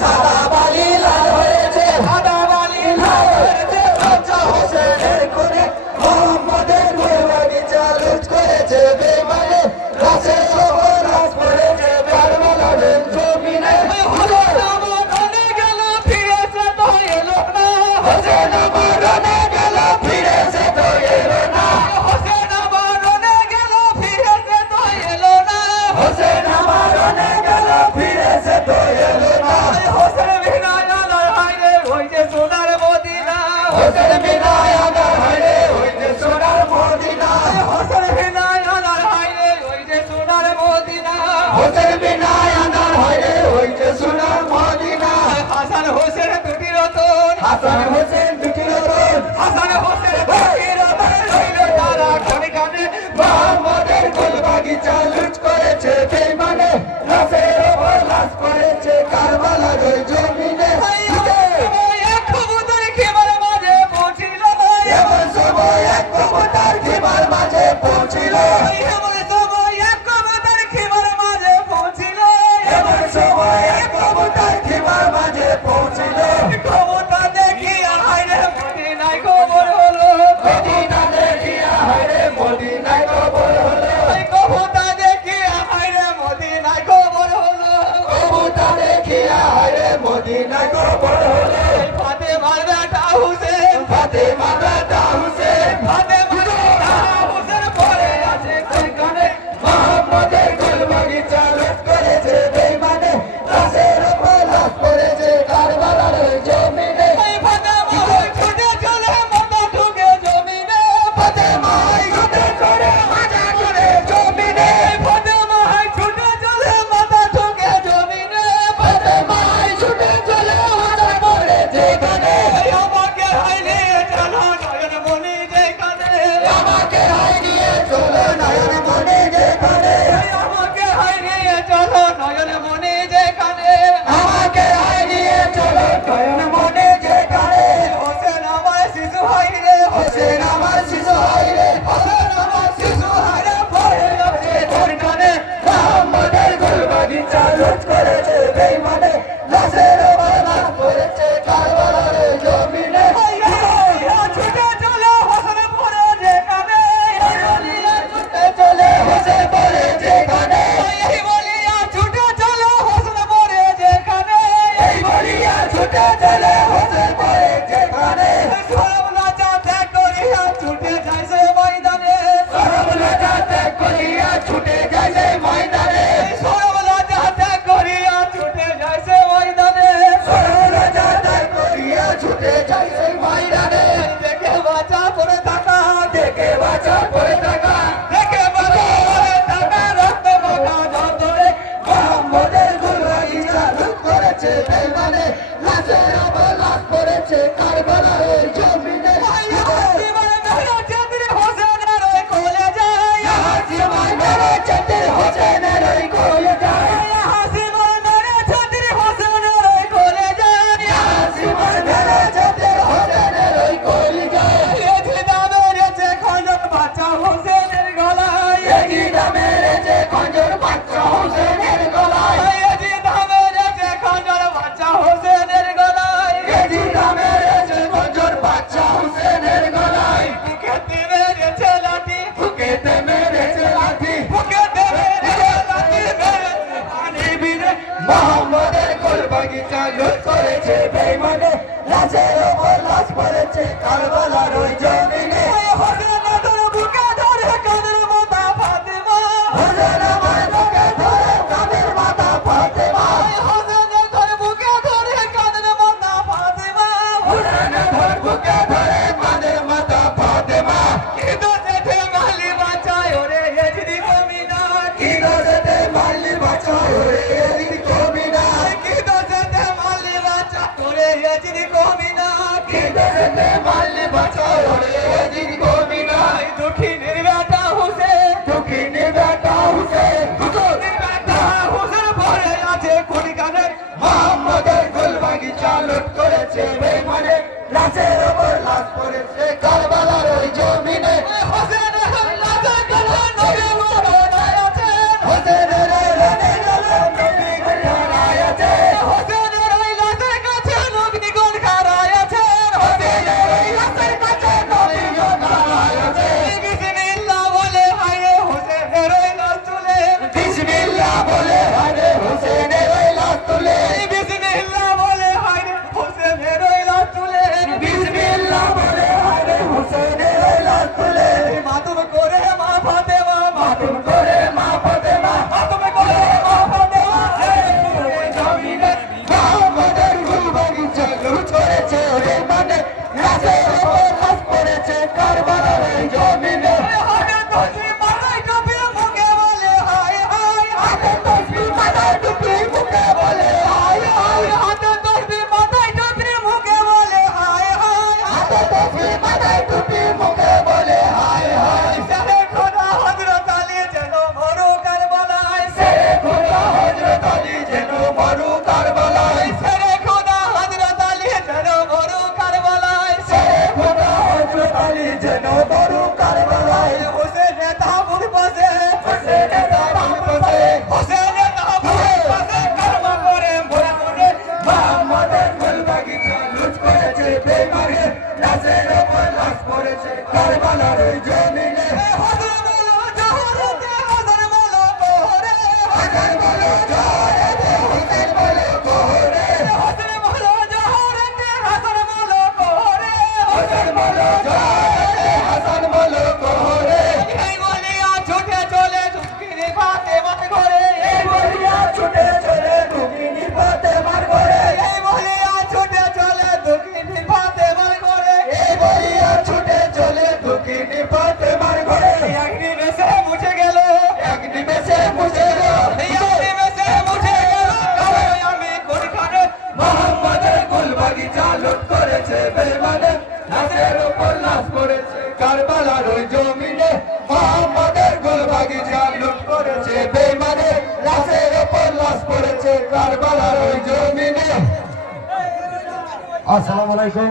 সাদা বালি লাল হয়েছে, সাদা বালি লাল হয়েছে, বাচ্চা হোসেনের খুনে মোহাম্মদের গোলবাগিচা লুট করেছে বেঈমানে, রাসের ওপর রাস করেছে কারবালার জমিনে। হোসেন আমার রনে গেল ফিরেছে তো এলো না, হোসেন আমার রনে গেল ফিরেছে তো এলো না, হোসেন আমার রনে গেল ফিরেছে তো এলো না, হোসেন আমার রনে গেল ফিরেছে তো এলো না। হোসেন বিনায় আনার হায়রে ওই যে সোনার মদিনা, হোসেন বিনায় আনার হায়রে ওই যে সোনার মদিনা, হোসেন বিনায় আনার হায়রে ওই যে সোনার মদিনা, হোসেন বিনায় আনার হায়রে ওই যে সোনার মদিনা। হাসান হোসেন দুটি রতন, হাসান হোসেন দুটি রতন, হাসান হোসেন দুটি রতন রইল তারা ক্ষণিকানে, মোহাম্মদের গোলবাগিচা লুট করেছে বেঈমানে, রাসের ওপর লাশ করেছে কারবালার জমিনে। এক কবুতর খিমার মাঝে পৌঁছিল, এমন সময় এক কবুতর খিমার মাঝে পৌঁছিল, এমন সময় এক কবুতর খিমার মাঝে পৌঁছিল, এমন সময় এক কবুতর খিমার মাঝে পৌঁছিল। কবুতর দেখিয়া হায়রে মদিনায় খবর হলো, মদিনা দেখিয়া হায়রে মদিনায় খবর হলো, কবুতর দেখিয়া হায়রে মদিনায় খবর হলো, কবুতর দেখিয়া হায়রে মদিনায় খবর হলো। ফাতেমার বেটা হুসেন, ফাতেমার বেটা হুসেন, ফাতেমার বেটা হুসেন পড়ে আছে সেখানে, মোহাম্মদের গোলবাগিচা লুট করেছে বেঈমানে, রাসের ওপর লাশ করেছে কারবালার জমিনে। ফাতেমা ছুটে চলে মাথা ঠুকে জমিনে, ফাতেমা ছুটে চলে মাথা ঠুকে জমিনে, ফাতেমা ছুটে চলে মাথা ঠুকে জমিনে, ফাতেমা ছুটে চলে মাথা পড়ে যেখানে। আমাকে হাই নিয়ে চলো নয়ন মনি যেখানে, আমাকে হাই নিয়ে চলো নয়ন মনি যেখানে, আমাকে হাই নিয়ে চলো নয়ন মনি যেখানে, আমাকে হাই নিয়ে চলো নয়ন মনি যেখানে। হোসেন আমার শিশু হাই রে, হোসেন আমার শিশু হাই রে, হোসেন আমার শিশু হাই রে পড়ে আছে তোর কানে, মোহাম্মদের গোলবাগিচা লুট করেছে বেঈমানে, রাসের ওপর লাশ করেছে কারবালার জমিনে। ছুটে চলে হোসেন পড়ে যেখানে, ছুটে চলে হোসেন পড়ে যেখানে, এই বলিয়া ছুটে চলে হোসেন পড়ে যেখানে, এই বলিয়া ছুটে চলে হোসেন পড়ে যেখানে। সরব লজ্জা ত্যাগ করিয়া ছুটে যায় সে ময়দানে, সরব লজ্জা ত্যাগ করিয়া ছুটে যায় সে ময়দানে, সরব লজ্জা ত্যাগ করিয়া ছুটে যায় সে ময়দানে, সরব লজ্জা ত্যাগ করিয়া ছুটে যায় সে ময়দানে। দেখে বাঁচা পড়ে থাকা, দেখে বাঁচা পড়ে থাকা, দেখে বাঁচা পড়ে থাকা রক্ত মাখা ধরে, মোহাম্মদের গোলবাগিচা লুট করেছে বেঈমানে, রাসের ওপর লাশ করেছে কারবালার জমিনে। হোসেনের ওই কোলে যায়, হাসিমার মেরে চন্দ্র হোসেনের ওই কোলে যায়, হাসিমার মেরে চন্দ্র হোসেনের ওই কোলে যায়, হাসিমার মেরে চন্দ্র হোসেনের ওই কোলে যায়। এজিদা মেরেছে খঞ্জর বাচ্চা হোসেনের গলায়, এজিদা মেরেছে খঞ্জর বাচ্চা হোসেনের গলায়, এজিদা মেরেছে খঞ্জর বাচ্চা হোসেনের গলায়, এজিদা মেরেছে খঞ্জর বাচ্চা হোসেনের গলায়। বুকেতে মেরেছে লাঠি, বুকেতে মেরেছে লাঠি, বুকেতে মেরেছে লাঠি, মেরেছে পানি বিনে, মোহাম্মদের গোলবাগিচা লুট করেছে বেঈমানে, রাসের ওপর লাশ পড়েছে কারবালার ওই জমিনে। হোসেন তোর বুকে ধরে কাদের মাথা ফাতেমা, হোসেন আমার বুকে ধরে কাদের মাথা ফাতেমা, হোসেন তোর বুকে ধরে কাদের মাথা ফাতেমা, হোসেন তোর বুকে ধরে কাদের মাথা ফাতেমা। কি দোষেতে মারলি বাঁচায় ওরে এজিদি কমিনা, কি দোষেতে মারলি বাঁচায় ওরে এজিদি কমিনা, কি দোষেতে মারলি বাঁচায় ওরে এজিদি কমিনা, কি দোষেতে মারলি বাঁচায় ওরে এজিদি কমিনা। দুঃখিনীর বেটা হোসেন, দুঃখিনীর বেটা হোসেন, দুঃখিনীর বেটা হোসেন পড়ে আছে খনিকানে, মোহাম্মদের গোলবাগিচা লুট করেছে বেঈমানে, রাসের ওপর লাশ করেছে কারবালার ওই জমিনে। হোসেন লাশে গেল নবী ঘোড়ায় আছেন, হোসেনের রণে গেল নবী ঘোড়ায় আছেন, হোসেনের বলো জোরে হোসেন বলো কোহরে হোসেন বলো জোরে হাসান বলো কোহরে হোসেন বলো জোরে হাসান বলো কোহরে এই বলিয়া ছুটে চলে দুঃখিনী ফাতেমার ঘরে এই বলিয়া ছুটে চলে দুঃখিনী ফাতেমার ঘরে এই বলিয়া ছুটে চলে দুঃখিনী ফাতেমার ঘরে এই বলিয়া ছুটে চলে দুঃখিনী ফাতেমার ঘরে এক নিমেষে মুছে গেল এক নিমেষে মুছে গেল এক নিমেষে মুছে গেল আমি কোনখানে মোহাম্মদের কুল বাগিচা লুট করেছে বেঈমানে লাশের উপর লাশ পড়েছে কারবালার ওই জমিনে মোহাম্মদের কুল বাগিচা লুট করেছে বেঈমানে লাশের উপর লাশ পড়েছে কারবালার ওই জমিনে। আসসালামু আলাইকুম।